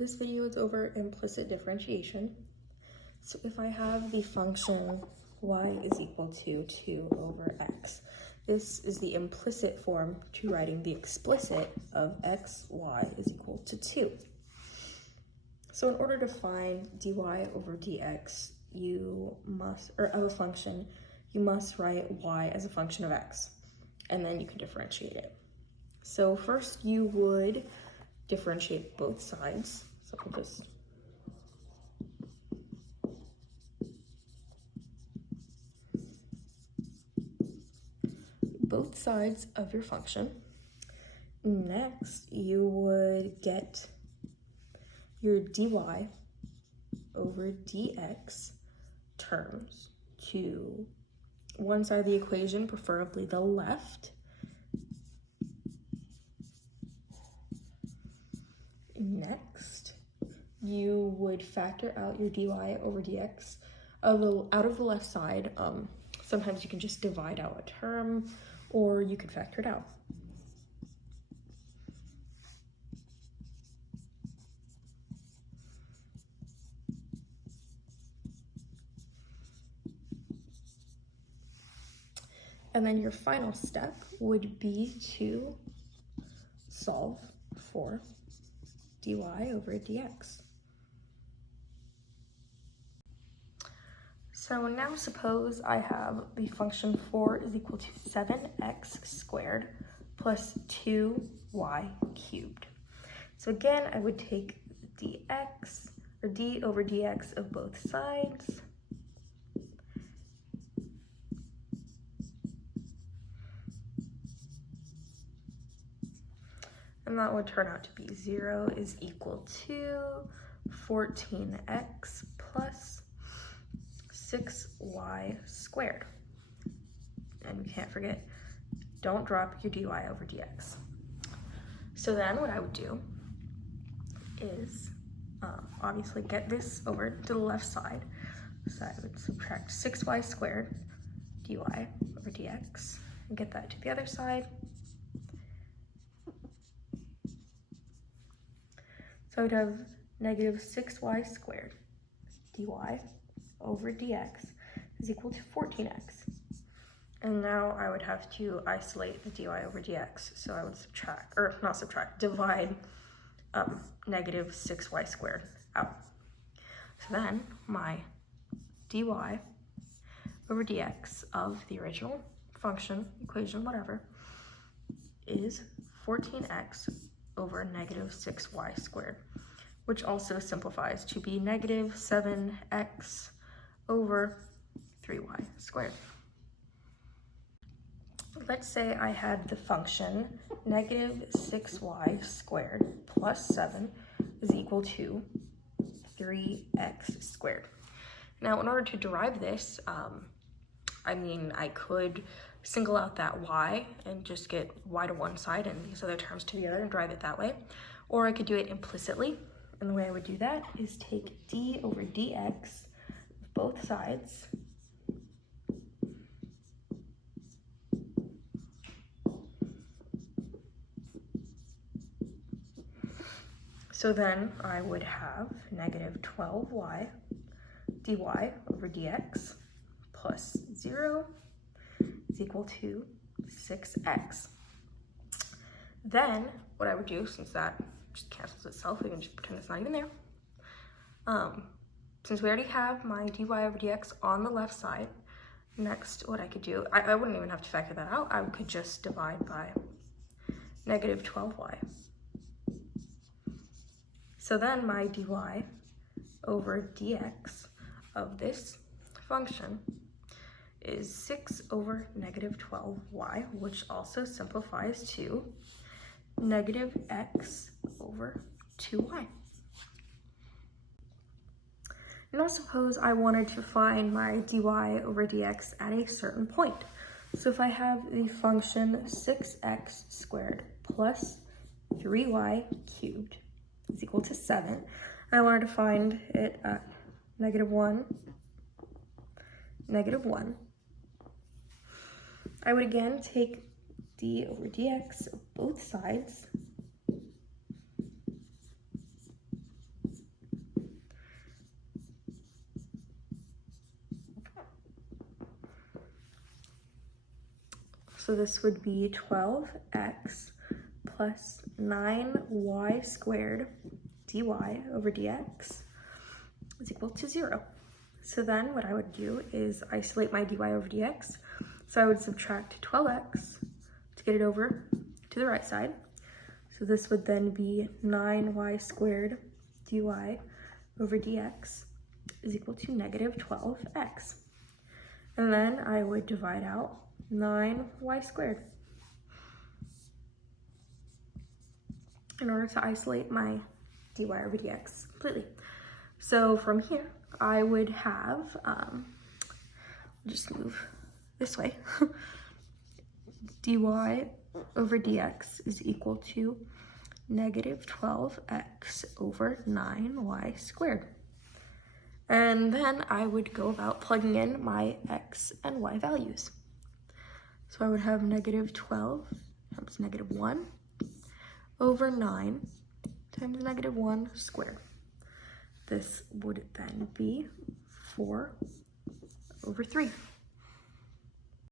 This video is over implicit differentiation. So if I have the function y is equal to 2 over x, this is the implicit form to writing the explicit of x, y is equal to 2. So in order to find dy over dx, of a function, you must write y as a function of x, and then you can differentiate it. So first you would differentiate both sides. So we'll just both sides of your function. Next, you would get your dy over dx terms to one side of the equation, preferably the left. Next, you would factor out your dy over dx out of the left side. Sometimes you can just divide out a term, or you could factor it out. And then your final step would be to solve for dy over dx. So now suppose I have the function 4 is equal to 7x squared plus 2y cubed. So again, I would take dx, or d over dx of both sides, and that would turn out to be 0 is equal to 14x plus 6y squared. And we can't forget, don't drop your dy over dx. So then what I would do is obviously get this over to the left side. So I would subtract 6y squared dy over dx and get that to the other side. So I would have negative 6y squared dy over dx is equal to 14x. And now I would have to isolate the dy over dx. So I would divide negative 6y squared out. So then my dy over dx of the original function, equation, whatever, is 14x over negative 6y squared, which also simplifies to be negative 7x over 3y squared. Let's say I had the function negative 6y squared plus 7 is equal to 3x squared. Now, in order to derive this, I could single out that y and just get y to one side and these other terms to the other and derive it that way. Or I could do it implicitly. And the way I would do that is take d over dx of both sides, so then I would have negative 12y dy over dx plus 0 is equal to 6x. Then what I would do, since that just cancels itself, we can just pretend it's not even there. Since we already have my dy over dx on the left side, next what I could do, I wouldn't even have to factor that out. I could just divide by negative 12y. So then my dy over dx of this function is 6 over negative 12y, which also simplifies to negative x over 2y. Now suppose I wanted to find my dy over dx at a certain point. So if I have the function 6x squared plus 3y cubed is equal to 7, I wanted to find it at negative 1, negative 1. I would again take d over dx of both sides So this would be 12x plus 9y squared dy over dx is equal to 0. So then what I would do is isolate my dy over dx. So I would subtract 12x to get it over to the right side. So this would then be 9y squared dy over dx is equal to negative 12x. And then I would divide out 9y squared in order to isolate my dy over dx completely. So from here, I would have, just move this way, dy over dx is equal to negative 12x over 9y squared. And then I would go about plugging in my x and y values. So I would have negative 12 times negative 1 over 9 times negative 1 squared. This would then be 4 over 3.